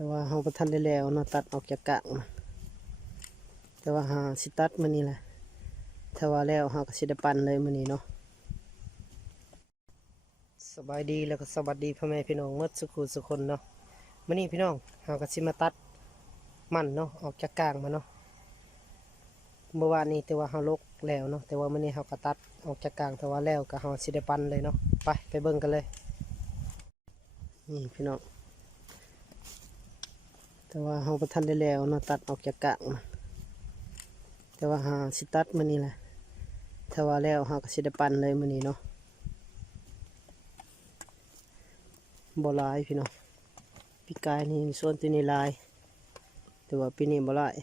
แต่ว่าเฮาบ่ทันได้แล้วเนาะตัดออกจากกลางแต่ว่าหาสิตัดมื้อนี้แหละถ้าว่าแล้วเฮาก็สิได้ปั่นเลยมื้อนี้เนาะสบายดีแล้วก็สวัสดีพ่อแม่พี่น้องหมดสุขุสุคนเนาะมื้อนี้พี่น้องเฮาก็สิมาตัดมันเนาะออกจากกลางมาเนาะเมื่อวานนี้แต่ว่าเฮาลกแล้วเนาะแต่ว่ามื้อนี้เฮาก็ตัดออกจากกลางแต่ว่าแล้วก็เฮาสิได้ปั่นเลยเนาะไปเบิ่งกันเลยนี่พี่น้องแต่ว่าเฮาบ่ทันได้แล้วเนาะตัดออกจากกลางแต่ว่าหาสิตัดมื้อนี้แหละถ้าว่าแล้วเฮาก็สิได้ปั่นเลยมื้อนี้เนาะบ่หลายพี่น้องปีกายนี่ส่วนตัวนี้หลายแต่ว่าปีนี้บ่หลาย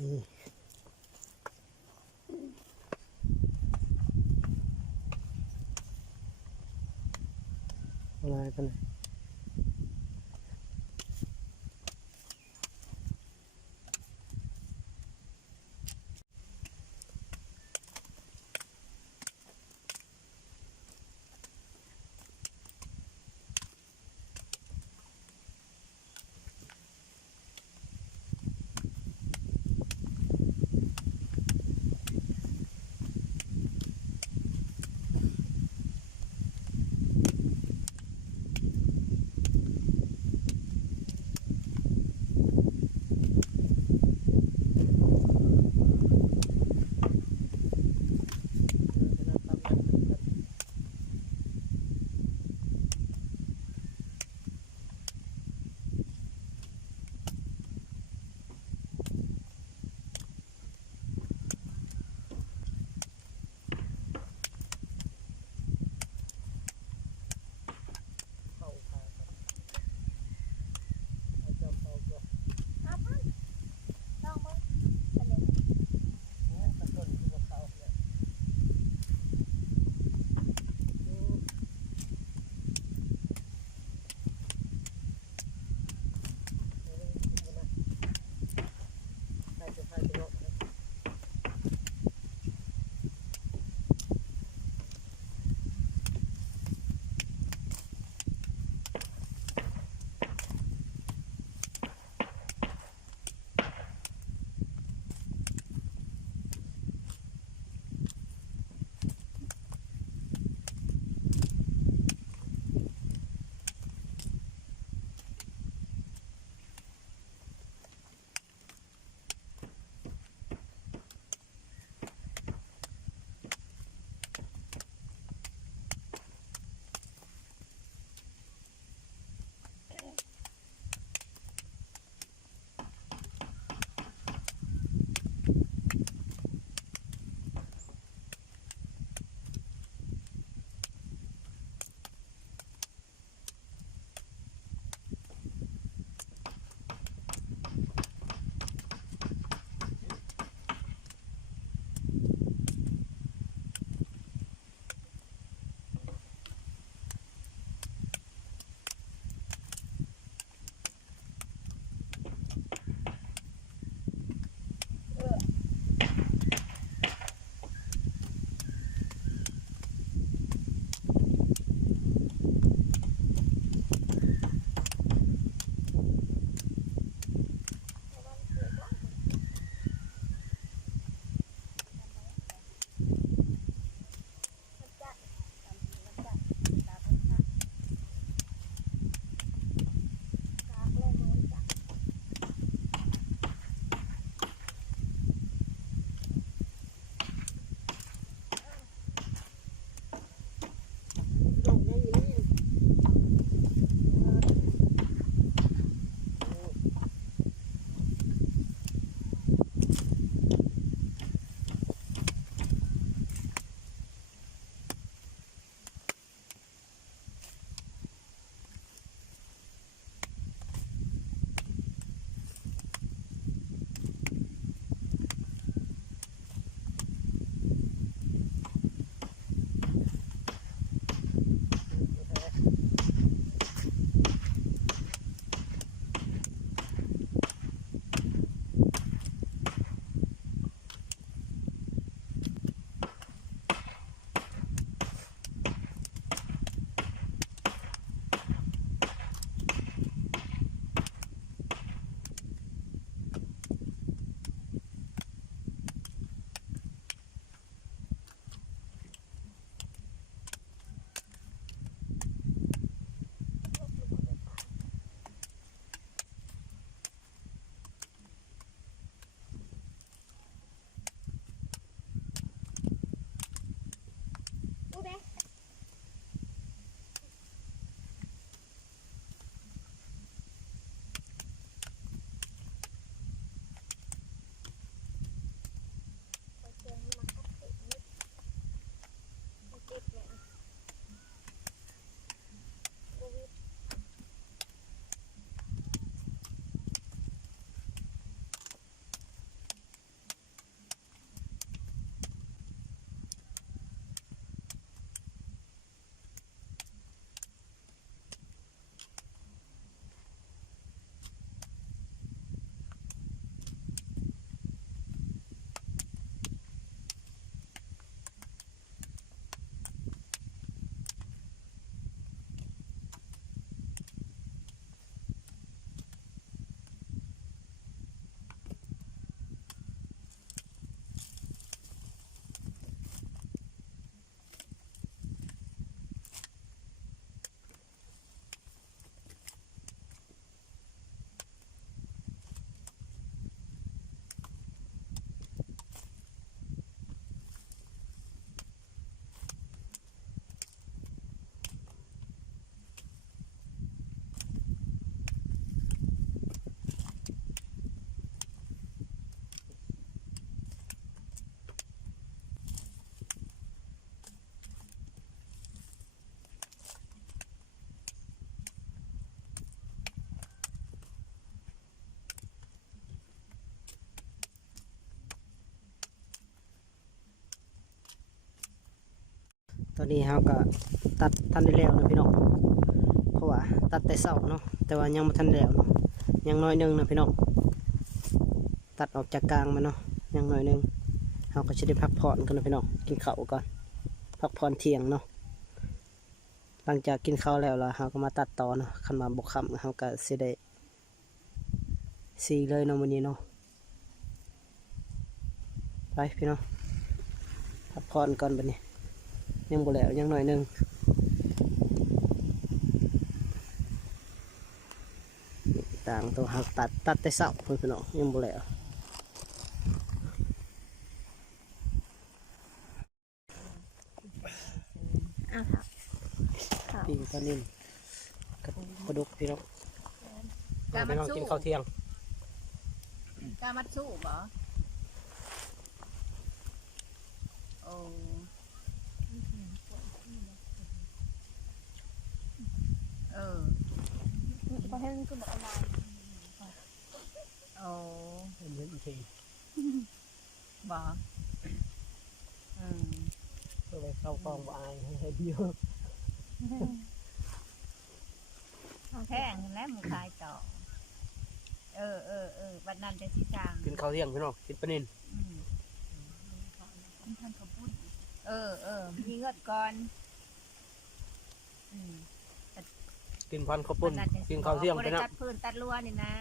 นี่บ่หลายปานใด อนนี้เราก็ตัดทันได้แล้วนะพี่น้องเพราะว่าตัดแต่เช้าเนาะแต่ว่ายังไม่ทันแล้วเนาะยังน้อยหนึงนะพี่น้องตัดออกจากกลางมาเนาะยังน้อยหนึงเราก็จะได้พักผ่อนกันนะพี่น้องกินข้าวก่อนพักผ่อนเที่ยงเนาะหลังจากกินข้าวแล้วเราก็มาตัดต่อเนาะคันมาบกคำเราก็สิได้สีเลยเนาะวันนี้เนาะไปพี่น้องพักผ่อนก่อนบัดนี้ยังบ่แล้วยังหน่อยหนึงต่างตัวหักตัดแต่เช้าเพิ่นพี่น้องยังบ่แล้วปิ้งปลานิ่มกับปลาดุกพี่น้องพี่น้องกินข้าวเที่ยง กามัดสู้บ่โอ้พอให้มันคือแบบอะไรโอ้เห็นอีกที บ่ก็เลยเข้ากองวายให้เยอะ แพงแล้วหมูขายต่อวันนั้นจะสิจาง กินข้าวเที่ยงพี่น้องกินปลานิ่ม มีเงินก่อนกินพันข้าวปุ้นกินข้าวเที่ยงไปนะ ตัดพื้นตัดรั้วนี่นะ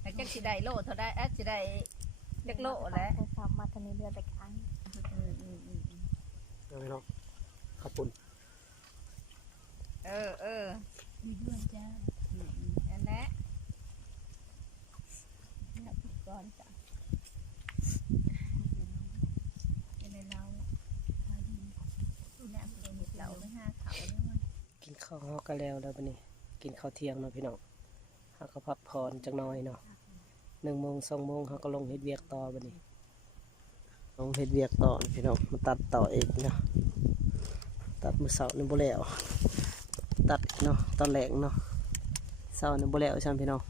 แต่จักสิได้โลเท่าได้สิได้เล็กโลแล้ว จะสอบมาทางนี้เดือนแต่ครั้ง เอาพี่น้องข้าวปุ้น มีเดือนจ้า อันนั้น เนี่ยผิดก่อนจ้ะ เป็นในเราเนี่ยเป็นเราไม่ห้าเขาเนี่ย กินข้าวก็แล้วบัดนี้กินข้าวเที่ยงเนาะพี่น้องเราก็พักผ่อนจักหน่อยเนาะ1 โมง 2 โมงเราก็ลงเฮ็ดเวียกต่อบัดนี้ลงเฮ็ดเวียกต่อพี่น้องมาตัดต่อเองเนาะตัดมื้อเช้านี่บ่แล้วตัดเนาะตอนแรกเนาะเช้านี่บ่แล้วซั่นพี่น้อง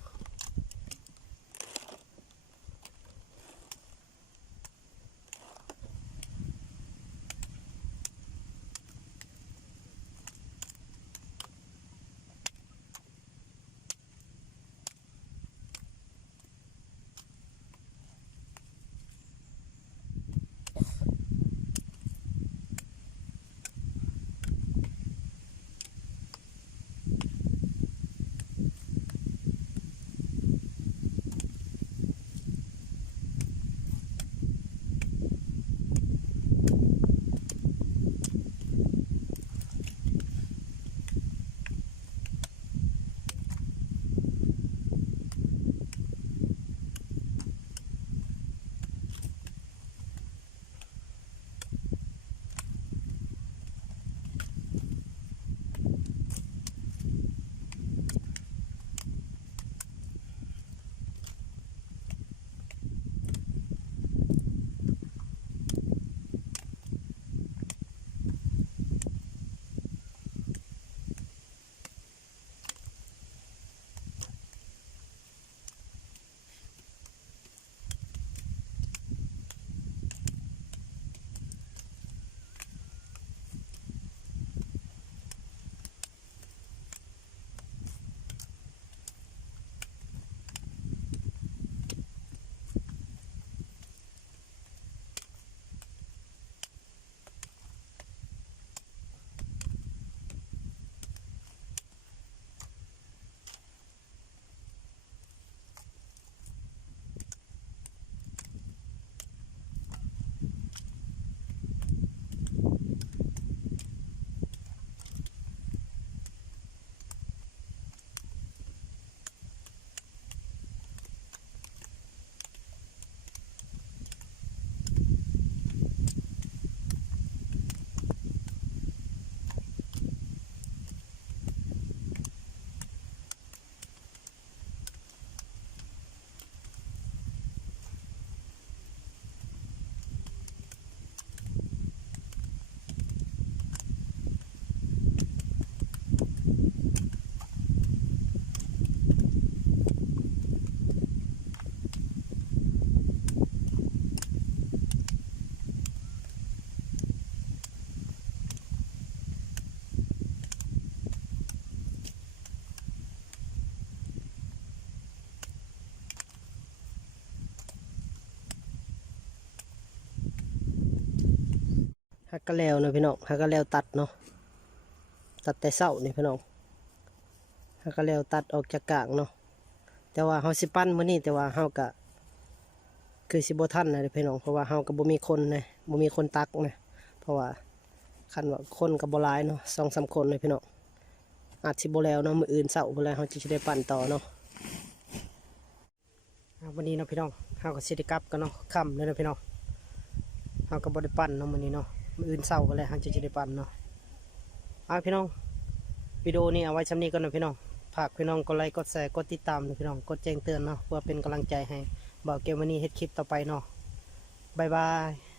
ก็แล้วเนาะพี่น้องหากก็แล้วตัดเนาะตัดแต่เช้านี่พี่น้องหากก็แล้วตัดออกจากกลางเนาะแต่ว่าเฮาสิปั้นมื้อนี้แต่ว่าเฮาก็คือสิบ่ทันนะเด้อพี่น้องเพราะว่าเฮาก็บ่มีคนนะบ่มีคนตักนะเพราะว่าคันว่าคนก็บ่หลายเนาะ2-3คนเลยพี่น้องอาจสิบ่แล้วเนาะมื้ออื่นเช้าพุ่นแหล้วเฮาจะได้ปั้นต่อเนาะวันนี้เนาะพี่น้องเฮาก็สิได้กลับกันเนาะค่ำเลยเนาะพี่น้องเฮาก็บ่ได้ปั้นเนาะมื้อนี้เนาะมื้ออื่นเช้าพุ่นแหล้วเฮาจะได้ปั้นเนาะพี่น้องวิดีโอนี้เอาไว้ช่ำนี้ก่อนเนาะพี่น้องฝากพี่น้องกดไลค์กดแชร์กดติดตามเนาะพี่น้องกดแจ้งเตือนเนาะเพื่อเป็นกำลังใจให้บ่าวเกมวันนี้เฮ็ดคลิปต่อไปเนาะบ๊ายบาย